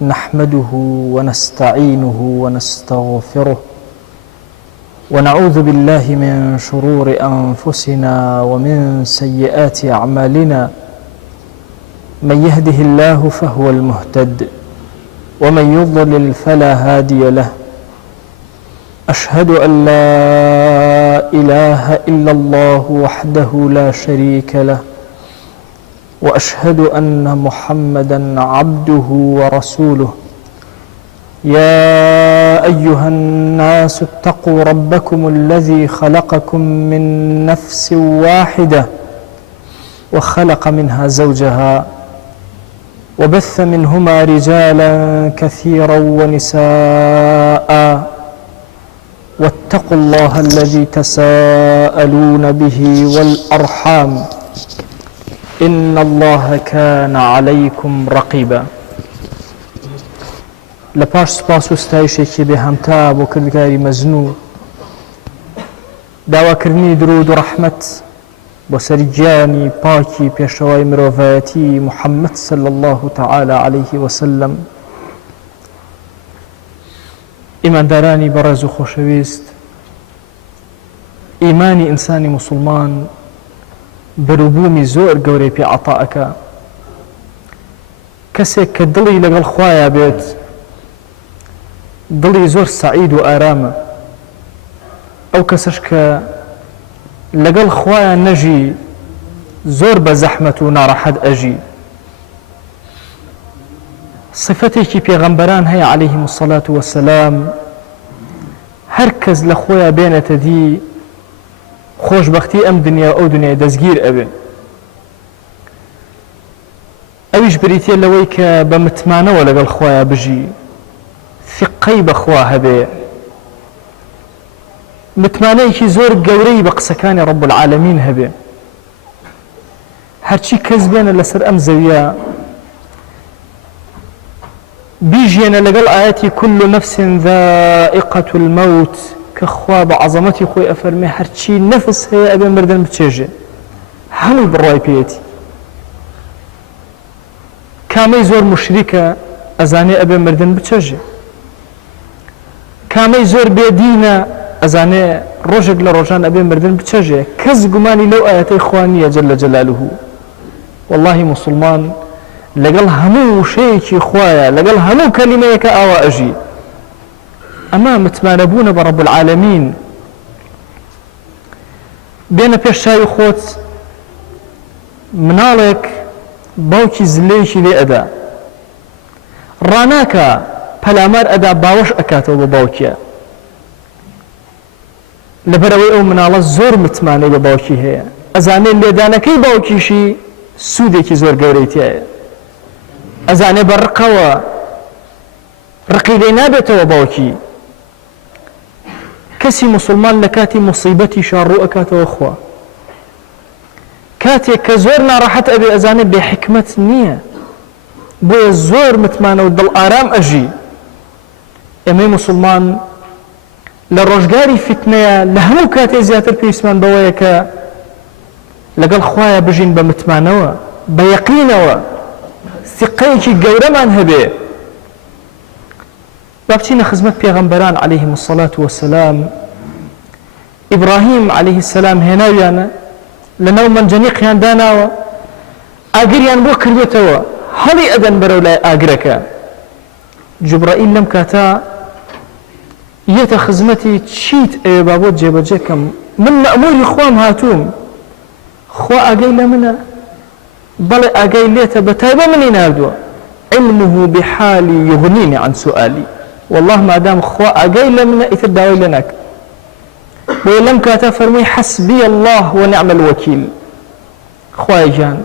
نحمده ونستعينه ونستغفره ونعوذ بالله من شرور أنفسنا ومن سيئات أعمالنا. من يهده الله فهو المهتد ومن يضلل فلا هادي له. أشهد أن لا إله إلا الله وحده لا شريك له، وأشهد أن محمدا عبده ورسوله. يا أيها الناس اتقوا ربكم الذي خلقكم من نفس واحدة وخلق منها زوجها وبث منهما رجالا كثيرا ونساء، واتقوا الله الذي تساءلون به والأرحام إن الله كان عليكم رقيبا. لپاش سپاس و ستایشێکی بێهەمتا بۆ کردگاری مەزنوو، داواکردنی درود و ڕەحمەت بۆ سەری گیانی پاکی پێشەوای مرۆڤایەتی محەممەد صلی الله تعالی عليه وسلم. ئیماندارانی بەڕێز و خۆشەویست، ئیمانی ئینسانی موسڵمان بەروبوومی زۆر گەورەی پێ عەتاءەکە. کەسێک کە دڵی لەگەڵ خوایە بێت، دڵی زۆر سەعید و ئارامە. ئەو کەسەش کە لەگەڵ خوایە نەژی، زۆر بە زەحمەت و ناڕەحەت ئەژی. صفەتێکی پێغەمبەران هەیە عەلەیهیم الصەلاة وەسەلام. هەر کەس لە خۆیە بێنێتە دی، خۆشبەختی ئەم دنیا ئەو دنیای دەستگیر ئەبێ. ئەویش بریتە لەوەی کە بە متمانەوە لەگەڵ خۆیە بژی، ثقەی بەخوا هەبێ، متمانەیەکی زۆر گەورەی بە قسەکانی ڕەب العالەمین هەبێ. هەرچی کەس بێنە لەسەر ئەم زەویە بیژێنە لەگەڵ ئاەتی كل نفس ذائقة الموت، کە خوا بە عەزەمەتی خۆی ئەفەرمێ هەرچی نەفس هەیە ئەبێ مردن بچێژێ، هەمووی بڕوای پێیەتی. کامەی زۆر مشریکە ئەزانێ ئەبێ مردن بچێژێ، کامەی زۆر بێدینە ئەزانێ ڕۆژێک لە ڕۆژان ئەبێ مردن بچێژێ. کەس گومانی لەو ئاەتەی خوا نییە جەلە جەلالوه. واللهی موسڵمان لەگەڵ هەموو شەیەکی خوایە، لەگەڵ هەموو کەلیمەیەکە ئاوا ئەژی. ئەمە متمانەبوونە بە ڕەب العالەمین. بێنە پێش چاوی خۆت، مناڵێک باوکی زلەیەکی لێ ئەدا، ڕاناکە پەلامار ئەدا، باوەش ئەکاتەوە بە باوکیە، لەبەرەوەی ئەو مناڵە زۆر متمانەی بە باوکی هەیە، ئەزانێ لێدانەکەی باوکیشی سوودێکی زۆر گەورەی تایە، ئەزانێ بە ڕقەوە ڕقی لێ نابێتەوە باوکی. کەسی موسڵمان لە کاتی مصیبەتی شاڕوو ئەکاتەوە خوا، کاتێک کە زۆر ناڕەحەت ئەبێ ئەزانێ بێ حکمت نییە، بۆیە زۆر متمانە و دڵ ئارام ئەژی. ئێمەی موسڵمان لە ڕۆژگاری فیتنەیە لە هەموو کاتێ زیاتر پێویستمان بەوەیە کە لەگەڵ خوایە بژین بە متمانەوە، بە یەقینەوە، ثقەیەکی گەورەمان هەبێ. بابچینە خزمەت پێغەمبەران عەلەیهیم الصەلاة وەسەلام. ئیبراهیم عەلەیه السەلام هێناویانە، لەناو مەنجەنیقیان داناوە، ئاگریان بۆ کردوێتەوە، هەڵی ئەدەن بەرەو لای ئاگرەکە. جوبرائیل لەم کاتە یەتە خزمەتی چیت ئەوێ با بۆ جێبەجێکەم، من مەئموری خوام هاتووم، خوا ئاگەی لە منە؟ بەڵێ ئاگەی لێتە، بە تایبە منی ناردووە. علمه بحالی یغنینی عن سؤالی. والله مادام خوا ئاگەی لە منە، ئیتر داوای لێ ناکەم. بۆیە لەم کاتە فەرمووی حەسبی الله ونعم الوەکیل. خوای گیان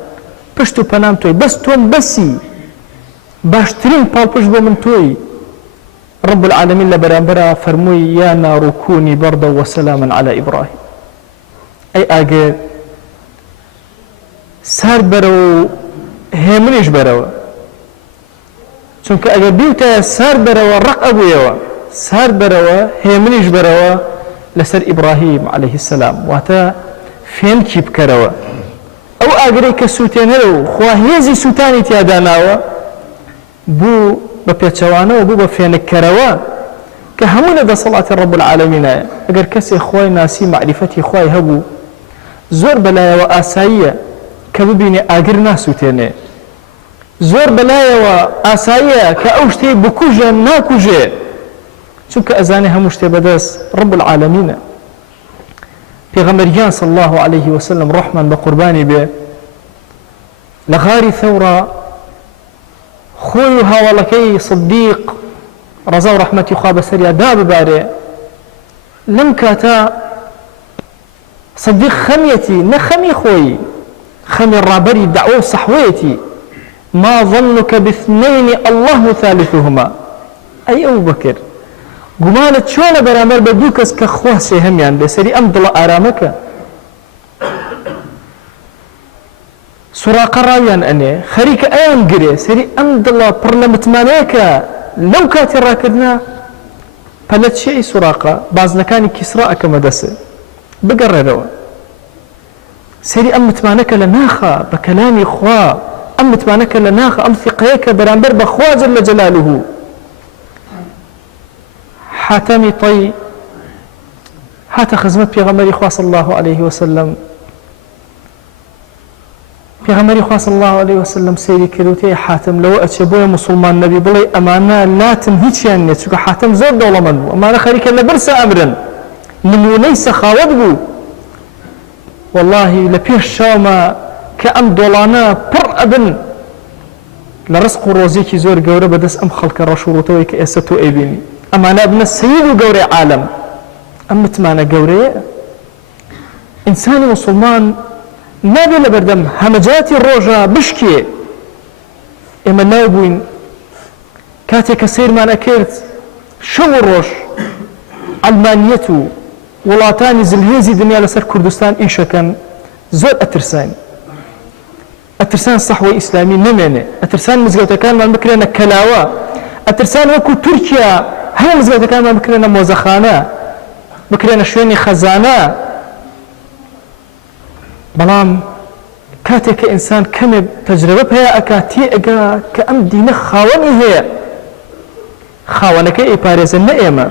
پشت و پەنام تۆی، بەس تۆم بەسی، باشترین پاڵپشت بۆ من تۆی. رب العالمین لە بەرامبەرە فەرمووی یا نار کونی بەردە وسەلاما علی ئیبراهیم. ئەی ئاگەر سارد بەرەوە و هێمنیش بەرەوە، چونکە ئەگەر بیوتە سارد بەرەوە ڕق ئەبوویەوە، سارد بەرەوە هێمنیش بەرەوە لەسەر ئیبراهیم عەلەیه السەلام، واتە فێنکی بکەرەوە. ئەو ئاگرەی کە سووتێنەرە و خوا هێزی سووتانی تیاداناوە بوو بە پێچەوانەوە بوو بە فێنکەرەوە کە هەموو لە دەسەڵاتی ڕەب العالەمینایە. ئەگەر کەسێ خۆی ناسی معریفەتی خوای هەبوو زۆر بەلایەوە ئاساییە کە ببینێ ئاگر ناسووتێنێ، زۆر بەلایەوە ئاساییە کە ئەو شتەی بکوژە ناکوژێ، چونکە ئەزانێ هەموو شتێ بەدەست ڕەب العالەمینە. پێغەمبەریان صلی الله عليه وسلم ڕحمان بە قوربانی بێ لە غاری ثەورە خۆی و هاوڵەکەی صدیق ڕەزا و ڕەحمەتی خوا بەسەریا دا ببارێ. لەم کاتە صدیق خەمیەتی نەخەمی خۆی، خەمی ڕابەری دەعوە و سەحوەیەتی. ما ظنك باثنين الله ثالثهما. ئەی ئەبوو بەکر گومانت چۆنە بەرامبەر بە دوو کەس کە خوا سێهەمیان بێ؟ سەری ئەم دڵە ئارامەکە. سوراقە ڕاویان ئەنێ خەریکە ئەیان گرێ، سەری ئەم دڵە پڕ لە متمانەیەکە لەو کاتی ڕاکردنا پەلەت شێی سوراقە بازنەکانی کیسرا ئەکەمە دەسێ بگەڕێرەوە. سەری ئەم متمانەکە لە ناخە بە کەلامی خوا، ئەم متمانەکە لە ناخە، ئەم ثقەیەکە بەرامبەر بە خوا جەل جەلالوه. حاتەمی طەی هاتە خزمەت پێغەمبەری خوا صلی الله عليه وسلم. پێغەمبەری خوا صلی الله عليه وسلم سەیری کردوتەیە حاتم لەوە ئەچێ بۆیە مسلمان نەبی بڵێ ئەمانە لاتن هیچیان نییە، چونکە حاتم زۆر دەوڵەمەند بوو، ئەمانە خەریکە لە بەرسە ئەمرن، نمونەی سەخاوەت بوو. واللهی لە پێش شاومە کە ئەم دۆڵانە پڕ ئەبن لە ڕزق و ڕۆزیێکی زۆر گەورە بەدەست ئەم خەڵکە ڕەشوڕوتەوەی کە ئێستا تۆ ئەیبینی. ئەمانە بنە سەید و گەورەی عالەم. ئەم متمانە گەورەیە. ئینسانی موسڵمان نابێ لە بەردەم هەمەجاتی ڕۆژە بشکێ. ئێمە ناو بووین کاتێک کە سەیرمانە کرد شەو و ڕۆژ ئەڵمانیەت و وڵاتانی زلهێزی دنیا لەسەر کوردستان ئیشەکەن، زۆر ئەترسان. ئەترسان سەحوەی ئیسلامی نەمێنێ، ئەترسان مزگەوتەکانمان بکرێنە کەلاوە، ئەترسان وەکو تورکیا هەموو مزگەوتەکانمان بکرێنە مۆزەخانە، بکرێنە شوێنی خەزانە. بەڵام کاتێک کە ئینسان کەمێک تەجربە پێیا ئەکا تێئەگا کە ئەم دینە خاوەنی هەیە. خاوەنەکەی ئەیپارێزە نە ئێمە،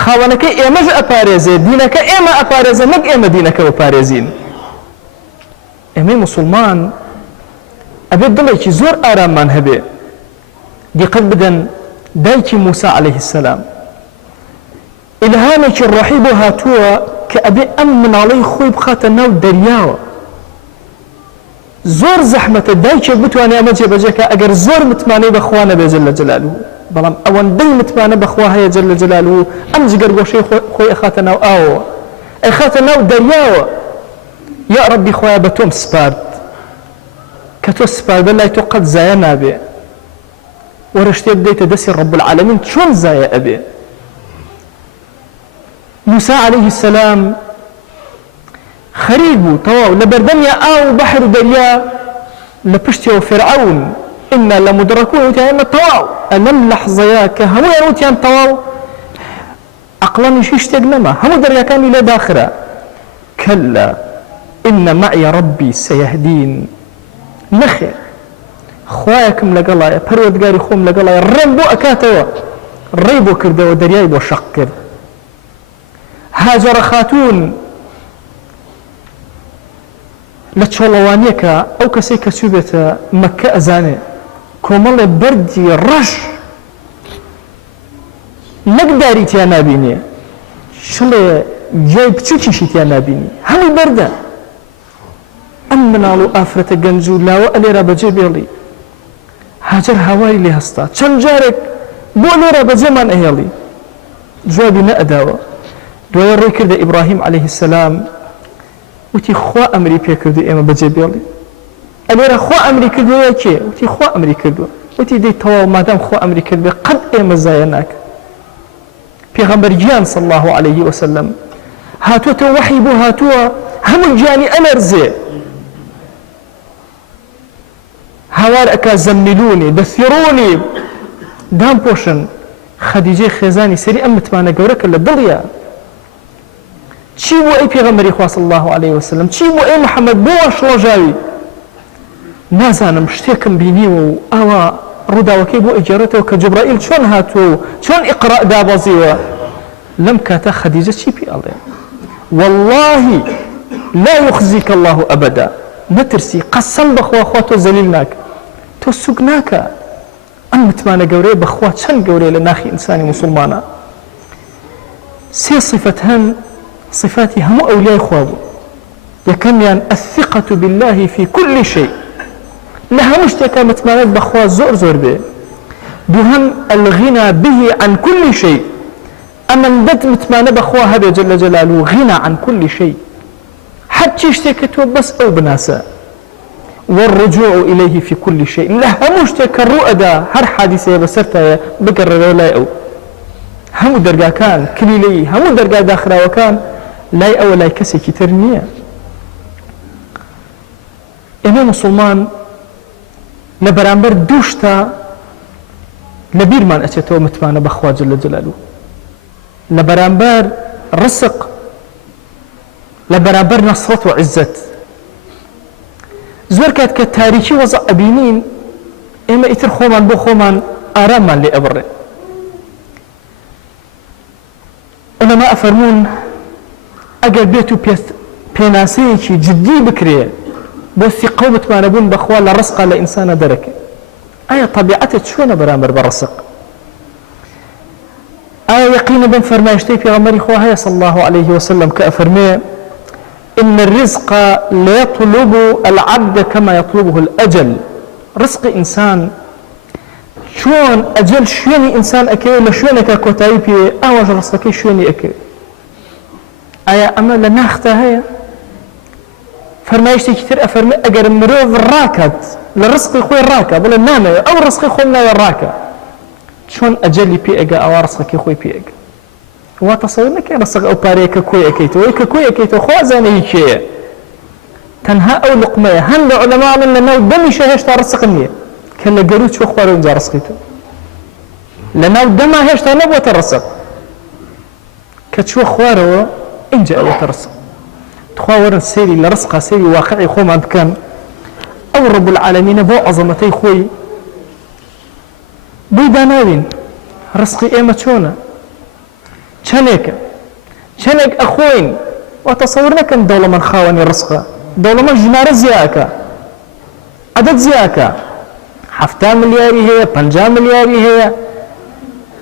خاوەنەکەی ئێمەش ئەپارێزێ، دینەکە ئێمە ئەپارێزە نەک ئێمە دینەکە بپارێزین. ئێمەی موسڵمان ئەبێت دڵێکی زۆر ئاراممان هەبێ. دیقەت بدەن دایکی موسا عەلەیه السەلام ئیلهامێکی ڕۆحی بۆ هاتووە کە ئەبێ ئەم مناڵەی خۆی بخاتە ناو دەریاوە. زۆر زەحمەتە دایکێک بتوانێ ئەمە جێبەجێکە ئەگەر زۆر متمانەی بەخوا نەبێ جەل جەلالوه. بەڵام ئەوەندەی متمانە بەخوا هەیە جەل جەلالوه، ئەم جگەرگۆشەی خۆی ئەخاتە ناو ئاوەوە، ئەخاتە ناو دەریاوە. یا ڕەبی خۆیان بە تۆم سپارد کە تۆ سپاردە لای تۆ قەت زایە نابێ. وەرە شتێ بدەیتە دەستی ڕەب العالەمین چۆن زایە ئەبێ. موسا عەلەیه السەلام خەریک بوو تەواو لە بەردەمیا ئاو و بەحر و دەریا لە پشتیەوە فێرعەون ئنا لەمودرەکوون وتیان ئێمە تەواو. ئەلەم لەحزەیە کە هەموویان وتیان تەواو عەقڵەمیش هیچ شتێک نەما، هەموو دەریاکانی لێ داخرا. کەلا ئین مەعی ڕەبی سەیەهدین. نەخێر خوایەکم لەگەڵایە، پەروەردگاری خۆم لەگەڵایە، ڕێم بۆ ئەکاتەوە. ڕێی بۆ کردەوە، دەریای بۆ شەق کرد. هاجەرە خاتوون لە چۆڵەوانیەکە ئەو کەسەی کە چوو بێتە مەککە ئەزانێ کۆمەڵێ بەردی ڕەش نەک داری تیا نابینێ، شڵێ جای بچووکیشی تیا نابینی، هەمووی بەردە. ئەم مناڵ و ئافرەتە گەنج و لاوە ئەلێرە بەجێ بێڵی. هاجەر هاواری لێ هەستا چەند جارێک بۆ لێرە بەجێمان ئەهێڵی، جوابی نەئەداوە. دوایە ڕێی کردە ئیبراهیم عەلەیه السەلام وتی خوا ئەمری پێ کردو ئێمە بەجێ بێڵی. ئەلێرە خوا ئەمری کردووە کێ؟ وتی خوا ئەمری کردووە. وتی دەی تەواو مادام خوا ئەمری کردوێ قەت ئێمە زایە ناکە. پێغەمبەر گیان صلی الله عليه وسلم هاتووەتە وحی بۆ هاتووە هەموو گیانی ئەلەرزێ. هاوار ئەکا زەممیلونی دەثیڕونی دام پۆشن. خەدیجەی خێزانی سەری ئەم متمانە گەورەکە لە دڵیە. چی بۆ ئەی پێغەمبەری خوا صلی الله عليه وسلم، چی بۆ ئەی محەممەد بۆ شڵەژاوی نازانم شتێکم بینیوە و ئاوا ڕووداوەکەی بۆ ئیجارەتەوە کە جبرائیل چۆن هاتووە چۆن ئیقرا دابەزیوە لەم کاتە خەدیجە چی پێ ئەڵێ والله لا يخزيك الله أبدا نترسي قسم بخوا خوا تو زليل ناك تو سوق ناكا أن متمانە گەورەیە بەخوا چەند گەورەیە لە ناخی ئینسانی مسلمانە سێ صفەت هەن صفاتی هەموو ئەولیای خوا بوو یەکەمیان الثقة بالله في كل شيء لە هەموو شتێکە متمانەت بەخوا زۆر زۆر بێ دووهەم الغنى به عن كل شيء ئەمەندەت متمانە بەخوا هەبێ جل جلاله غنى عن كل شيء حتى شتێکە تۆ بەس ئەو بناسە والرجوع إليه في كل شيء له همشتك الرؤدا هر حادثة بسرتها بقرر لا أو هم درجة كان كليلي هم درجة داخله وكان لا أو لا كسي كترنية إمام مسلمان لبرامبر دوشتا لبير من أتيته متمانة بخوا جل جلاله لبرامبر رزق لبرامبر نصرة وعزة زۆر کات کە تاریکی وەزع ئەبینین ئێمە ئیتر خۆمان بۆ خۆمان ئاراممان لێ ئەبڕێ ئەلەما ئەفەرمون ئەگەر بێت و پێناسەیەکی جدی بکرێ بۆ ثقە و متمانەبوون بەخوا لە ڕزقا لە ئینسانە دەرەکێ ئایا طەبیعەتت چۆنە بەرامبەر بە ڕزق ئایا یەقینە بەم فەرمایشتەی پێغەمبەری خوا هەیە صلی الله عليه وسلم کە ئەفەرمێ إن الرزق لا يطلب العبد كما يطلبه الأجل رزق إنسان شون أجل شوني إنسان أكي ولا شونك كوتاي بي أواج رزقك شوني أكي أيا أما لناختا هيا فرمايشتي كتير أفرمي أجر مروف الراكد للرزق خوي الراكد ولا نامي أو رزق خوي ناوي الراكد شون أجل بي أجا أو رزقك خوي بي أجا وتصورنا كي رزق أو باريك كوي أكيتو ويك كوي أكيتو خوازاني كي تنها أو لقمة هن علماء من لنا ودمي شهشت رزق النية كلا جروت شو خوارو نجا رزقيتو لنا ودما هشت نبوة الرزق كتشو خوارو إنجا أبوة الرزق تخاور السيري لرزقها سيري واقعي خوم عند كان أو رب العالمين بو عظمتي خوي بو داناوين رزقي إيمة شونا چنێک ئەخۆین وتصور نەکەن دەوڵەمەند خاوەنی ڕزقە دەوڵەمەند ژمارە زیاکە عەدەد زیاکە 70 ملیاری هەیە 50 ملیاری هەیە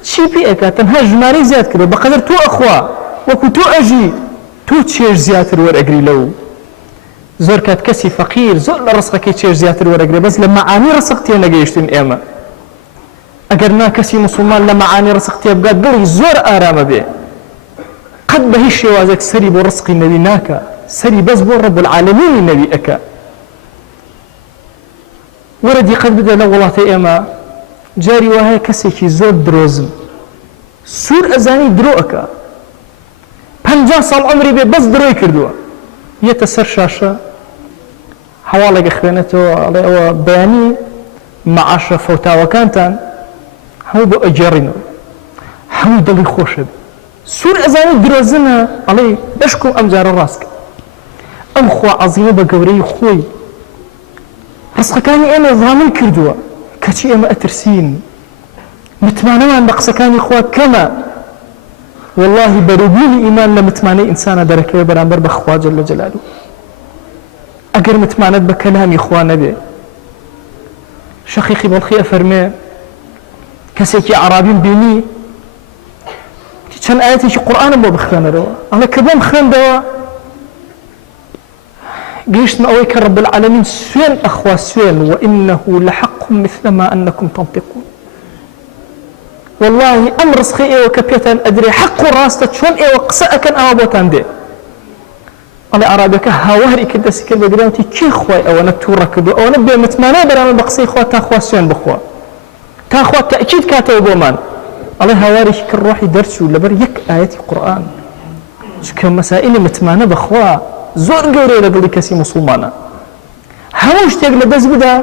چی پێ ئەکات تەنها ژمارەی زیاد کردو بەقەدر تۆ ئەخوا وەکو تۆ ئەژی تۆ چێژ زیاتر وەرئەگری لەو زۆر کات کەسی فەقیر زۆر لە ڕزقەکەی چێژ زیاتر وەرئەگرێ بەس لە مەعانی ڕزق تێنەگەیشتین ئێمە ئەگەر نا کەسی مسلمان لە مەعانی ڕزق تێبگات دڵی زۆر ئارامە بێ قەت بە هیچ شێوازێک سەری بۆ ڕزقی نەوی ناکە سەری بەس بۆ ڕەب العالەمینی نەوی ئەکە وەرە دیقەت بدە لە وڵاتی ئێمە جاری وایە کەسێکی زۆر درۆزم سوور ئەزانی درۆ ئەکە 50 ساڵ عمری بێ بەس درۆی کردووە یەتە سەر شاشە هەواڵێکە خوێنێتەوە ئەڵێ ئەوە بەیانی مەعاشە فەوتاوەکانتان هەموو بۆ ئەگێڕینەوە هەموو دڵی خۆشە بێ سوور ئەزانی درۆزنە ئەڵێ بەشکۆ ئەم جارە ڕاستکە ئەم خوا عەزیمە بە گەورەی خۆی ڕزقەکانی ئێمە ضامن کردووە کەچی ئێمە ئەترسین متمانەمان بە قسەکانی خوا کەمە والله بەروبوونی ئیمان لە متمانەی ئینسانە دەرەکەوێ بەرامبەر بە خوا جەل جەلالوه ئەگەر متمانەت بە کەلامی خوا نەبێ شەقیقی بەڵخی ئەفەرمێ کەسێکی عەرابیم بینی چەند ئاەتێکی قورئانم بۆ بخوێنەرەوە ئەڵێ کە بۆم خوێندەوە گەیشتمە ئەوەی کە رب العالمین سوێن ئەخوا سوێن وإنه لحق مثل ما أنكم تنطقون والله ئەم ڕزقی ئێوە کە پێتان ئەدرێ حەق و ڕاستە چۆن ئێوە قسە ئەکەن ئەوە بۆتان دێ ئەڵێ عەرابەکە هاواری کرد دەستی کرد بەگرێوەتی کێ خوای ئەوەنە تووڕە کردو ئەوەنە بێ متمانە بەرامبەر بە قسەی خوا تا خوا سوێن بخوا تا خوا تەئکید کاتەوە بۆمان ئەڵێ هاوارێکی کرد ڕۆحی دەرچوو لەبەر یەک ئاەتی قورئان چونکە مەسائلی متمانە بەخوا زۆر گەورەیە لە دڵی کەسی مسلمانە هەموو شتێک لە دەست بدا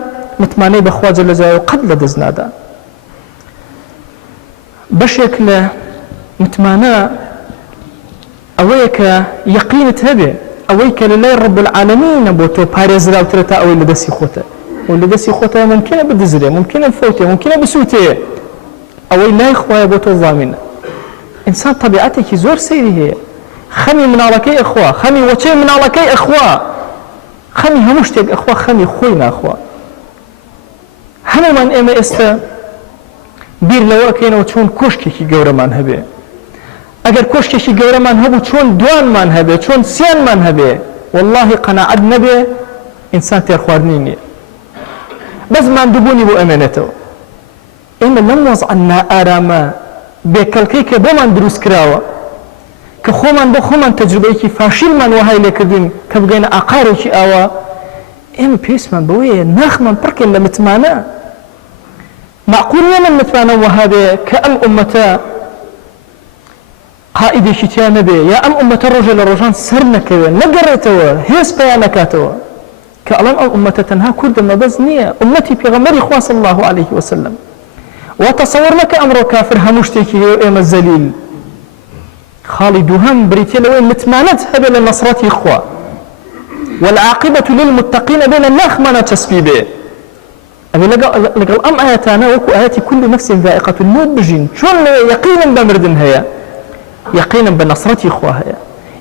متمانەی بەخوا جەل جەلالوه قەت لە دەست نادا بەشێک لە متمانە ئەوەیە کە یەقینت هەبێ ئەوەی کە لەلای رب العالمینە بۆ تۆ پارێزراوترە تا ئەوەی لە دەستی خۆتە ولدسي خوتها ممكنة بدزري ممكنة بفوتي ممكنة بسوتي أو لا إخوة بوتو الضامنة إنسان طبيعتك زور سيري هي خمي من علىكي إخوة خمي وشي من علىكي إخوة خمي همشتك إخوة خمي خوينا إخوة همو من إما إستا بير لواكينا وچون كوشكي قورمان هبه اگر كوشكي قورمان هبو چون دوان من هبه چون سيان من هبه والله قناعت نبه إنسان تير خواردنيني بس من دبوني بو أمانته إما لم وضعنا آراما بكالكيك بو من دروس كراوة كخو من بو خو من تجربيكي فاشل من وهاي لكردين كبقين عقاريكي آوا إما بيس من بويه ناخ من بركن لمتمانا معقول من متمانا وهذا كأم أمتا قائدي شتيان بي يا أم أمتا رجل رجان سرنك نقريتوا هيس بيانكاتوا كألم أمتا تنها كرد مبزنية أمتي بيغمري خواه صلى الله عليه وسلم وتصور لك أمر كافر همشتكي إيما الزليل خالي دوهم بريتي لوين متمانت هبل النصراتي إخوة والعاقبة للمتقين بين الناخ ما تسبيبه أبي لقل أم آياتنا وكو آياتي كل نفس ذائقة الموت بجين شون يقينا بمردن هيا يقينا بنصرتي إخوة هيا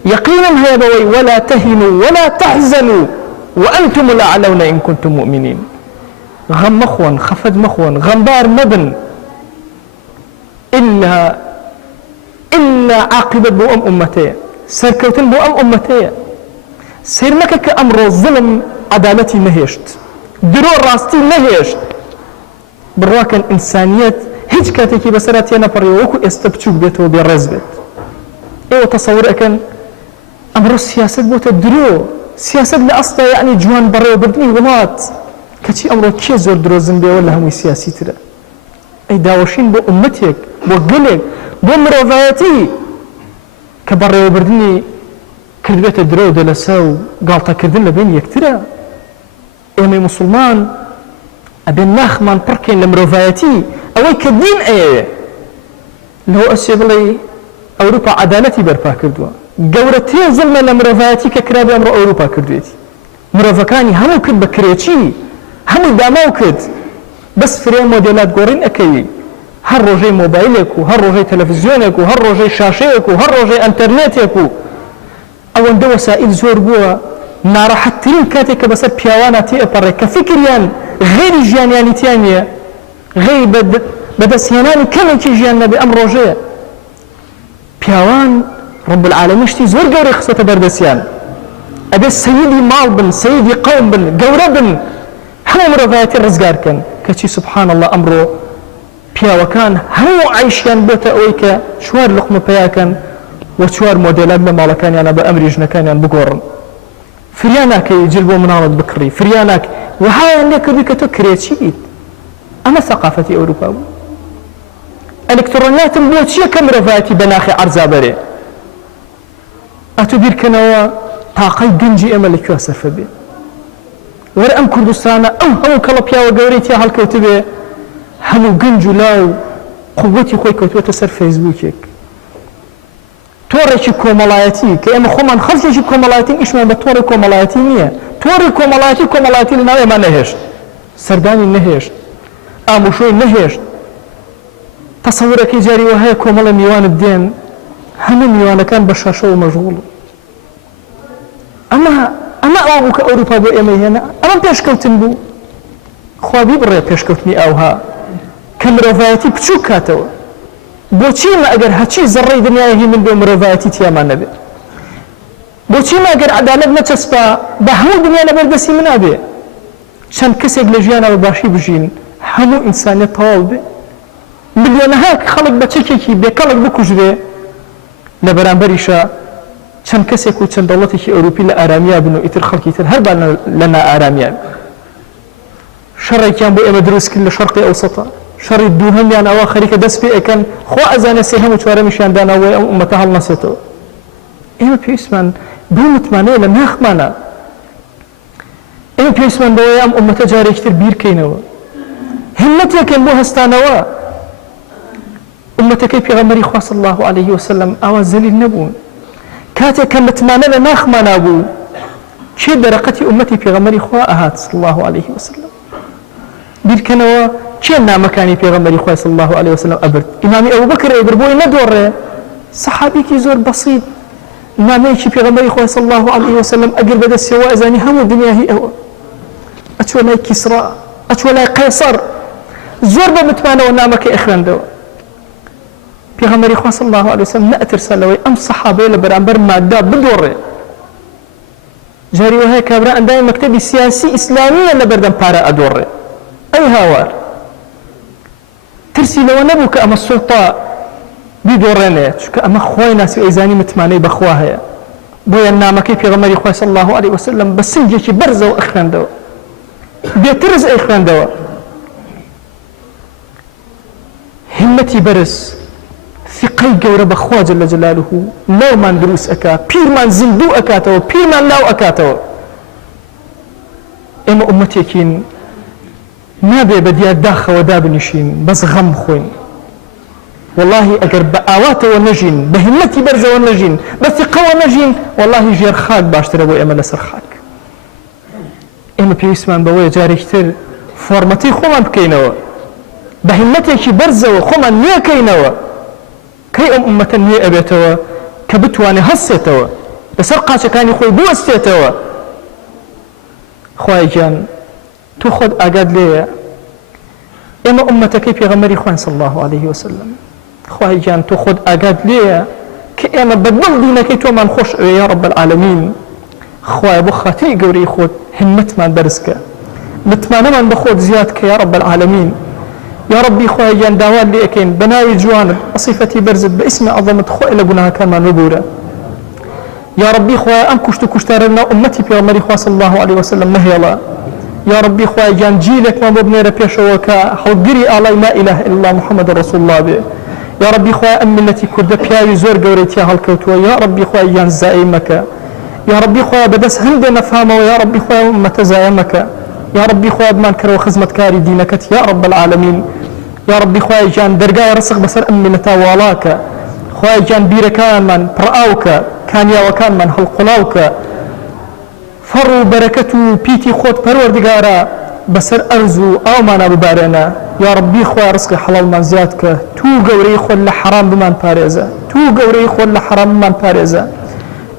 يقينا هيا بوي ولا تهنوا ولا تحزنوا وأنتم الأعلون إن كنتم مؤمنين غم مخون خفد مخون غمبار مبن إلا عاقبة بو أمتي سركوتن بو أمتي سير مكة كأمر الظلم عدالتي نهيشت درو راستي نهيشت برواكن إنسانيت هيج كاتيكي بسراتي نفري وكو استبتشوك بيتو بيرزبت ايوه تصور اكن أمر السياسة بوتا درو سياسة لأصلا يعني جوان بري وبردني ولات كتي أمره كي زور درو زنبي ولا همي سياسي ترى أي داوشين بو أمتك بو قلق بو مروفايتي كبري وبردني كردبيت درو دلساو قالتا كردن لبين يكترى إيمي مسلمان أبين ناخمان بركين لمروفايتي أوي كدين أيه لو أسيبلي أوروبا عدالتي بربا كردوا قورتين ظلمة لمروفايتي ككرابي أمر أوروبا كردويتي مروفاكاني همو كد بكريتشي همو داماو كد بس فريم موديلات قورين أكيي هر روجي موبايلكو هر روجي تلفزيونكو هر روجي شاشيكو هر روجي انترنتيكو أو أن دو وسائل زور بوا ناراحترين كاتك بس بيوانا تيقبر كفكريان غير جيانياني تانية غير بدسياناني كم جياننا بأمر روجي بيوان رب العالمين شتي زور قوري خصوة بردسيان أبي سيدي مال بن سيدي قوم بن قورة بن همو مرفاياتي الرزقار كان كتي سبحان الله أمره بيا وكان همو عيشيان بوتا أويكا شوار لقمة بياكن وشوار موديلات لما كان يعني بأمري جنا كان يعني بقورن فرياناك يجلبوا منارض بكري فرياناك وهاي عندك بك كريتشيت أما ثقافة أوروبا الكترونيات بوتشي كم رفاياتي بناخي عرزابري أتو بيركنوا طاقي جنجي أملك يوسف بي ورأم كردستان أو همو كلابيا وقوريتي هالكوتبه همو جنجو لاو قوتي خوي كوتوة سر فيسبوكيك توري كومالايتي كأما خومن خلصي كومالايتي إيش ما بتوري كومالايتي نية توري كومالايتي لناوي ما نهش سرداني نهش آموشوي نهش تصورك جاري وهي كومالا ميوان الدين هم ميوان كان بشاشو ومشغول أما أوروك أوروبا بو إيمي هنا أما بيشكوتن بو خوابي بري بيشكوتني أوها كمروفايتي بچوك كاتوا بوچی ما اگر هچی ذره دنیای هی من دو مروفايتي تياما نبي بوچی ما اگر عدالت نچسبا بهمو دنیا نبردسي من أبي شان كسيق لجيانا وباشي بجين همو إنسانية طوال بي مليونهاك خلق بچكيكي بكالق بكجري لبرانبريشا شان كسيق وشان دولتك أوروبي لآراميا بنو إتر خلقي تر هربا لنا آراميا شرعي كان بو إما دروس كل شرقي أوسطا شرعي الدوهم يعني أواخري كدس بي كان خو أزاني سيهم وشواري مشان دانا وأمتها النصيتو إما بيسمان بو متماني لناخ مانا إما بيسمان بو يام أمتا جاري كتير بير كينوا همتها كان بو هستانوا أمتا كي بيغمري خواه صلى الله عليه وسلم أوا زليل نبون كاتي كان متماني لناخ مانا بو شي درقتي أمتي بيغمري خواه أهات صلى الله عليه وسلم بیرکەنەوە چێن نامەکانی پێغەمبەری خوای صلی الله عليه وسلم ئەبرد ئیمامی ئەبوبەکر ئەیبر بۆی نەدۆڕێ سەحابێکی زۆر بەسیط نامەیەکی پێغەمبەری خوای صلی الله عليه وسلم ئەگەر بەدەستیەوە ئەزانی هەموو دنیا هی ئەوە ئەچوە لای کیسرا ئەچوە لای قەیسەر زۆر بە متمانەوە نامەکەی ئەخوێندەوە پێغەمبەری خوا صلی الله عليه وسلم نەئەترسە لەوەی ئەم سەحابەیە لە بەرامبەر ماددا بدۆڕێ جاری وهەیە کابرا ئەندامی مەکتەبی سیاسی ئیسلامیە لە بەردەم پارە ئەدۆڕێ ئەی هاوار ترسی لەوە نەبوو کە ئەمە سوڵتا بیدۆڕێنێ چونکە ئەمە خۆی ناسی ئەیزانی متمانەی بەخوا هەیە بۆیە نامەکەی پێغەمبەری خوا صلی الله عليه وسلم بە سنگێکی بەرزەوە ئەخوێندەوە بێترز ئەیخوێندەوە همەتی بەرز ثقەی گەورە بەخوا جەل جەلالوه لەومان دروست ئەکا پیرمان زیندوو ئەکاتەوە پیرمان لاو ئەکاتەوە ئێمە ئومەتێکین نابێ بە دیار داخەوە دابنیشین بەس غەم بخۆین والله ئەگەر بە ئاواتەوە نەژین بە همەتی بەرزەوە نەژین بە ثقەوە نەژین والله ژێر خاک باشترە بۆ ئێمە لەسەر خاک ئێمە پێویستمان بەوەیە جارێکی تر فۆرمەتەی خۆمان بکەینەوە بە همەتێکی بەرزەوە خۆمان نوێکەینەوە کەی ئەم ئومەتە نوێ ئەبێتەوە کە بتوانێ هەستێتەوە لەسەر قاچەکانی خۆی بوەستێتەوە خوای گیان تۆ خۆت ئاگاد لێیە ئێمە ئومەتەکەی پێغەمبەری خوای صلی الله عليه وسلم خوای گیان تۆ خۆت ئاگاد لێیە کە ئێمە بەدڵ دینەکەی تۆمان خۆش ئەوێ یا رب العالمین خوای بۆ خاتری گەورەی خۆت همەتمان بەرزکە متمانەمان بە خۆت زیاد کە یا رب العالمین يا ربي خويا جان داوال لي أكين بناوي جوانب بصفتي برزت باسم عظمة خويا لقناها كمان نبورة يا ربي خويا أم كشتارنا أمتي في عمري خويا صلى الله عليه وسلم مهيلا يا ربي خويا جان جيلك ما ببني ربي شوكا حلقري علي لا إله إلا الله محمد رسول الله به يا ربي خويا أم ملتي كرد بياوي زور قوريتيا هالكوتوا يا ربي خويا جان زائمك يا ربي خويا بدس هند نفهمه ويا ربي خويا أمة زائمك يا ربي خويا بمان كرو خزمة كاري دينك يا رب العالمين يا ربي خويا جان درقاي رسق بسر أمي نتاوالاك خويا جان بيركان من برآوك كان يا وكان من هالقلاوك فرو بركتو بيتي خوت پروردگارا بسر أرزو أو مانا ببارنا يا ربي خويا رزق حلال من زيادك تو قوري خول لحرام بمان باريزا تو قوري خول لحرام بمان باريزا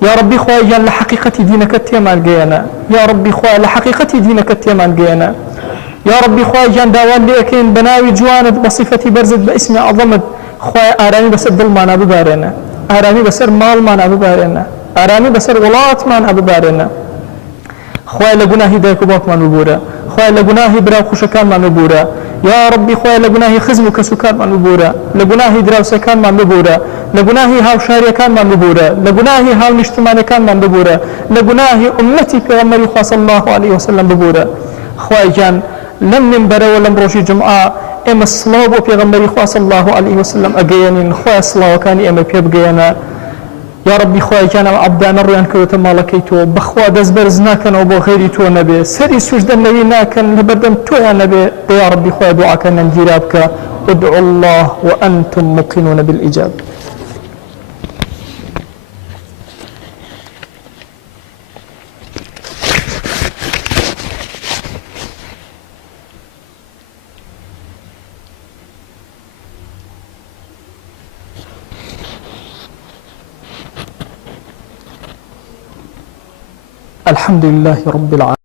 يا ربي خويا جان لحقيقة دينك تيمان جينا يا ربي خويا لحقيقة دينك تيمان جينا يا ربي خويا جان داوان لي أكين بناوي جواند بصفتي برزت باسم عظمت خويا آرامي بسر دل مانا ببارنا آرامي بسر مال مانا ببارنا آرامي بسر ولات مانا ببارنا خويا لقناهي دايكو باك ما نبورا خويا لقناهي براو خوشكان ما نبورا يا ربي خويا لقناهي خزم كسكان ما نبورا لقناهي دراو سكان ما نبورا لقناهي هاو شاريا كان ما نبورا لقناهي هاو مجتمعنا كان ما نبورا لقناهي أمتي بغمري خواه صلى الله عليه وسلم ببورا خويا جان لم منبر ولم روشي جمعة إما الصلاة وبيغمبري خواه صلى الله عليه وسلم أجيانين خواه الصلاة وكان إما بيبقينا يا ربي خواه جانا وعبدانا رويان كروتا مالكيتو بخوا دزبر زناكن وبو غيري تو نبي سري سجد النبي ناكن لبردم تو يا نبي يا ربي خواه دعاك ننجيرابك ادعوا الله وأنتم موقنون بالإجابة الحمد لله رب العالمين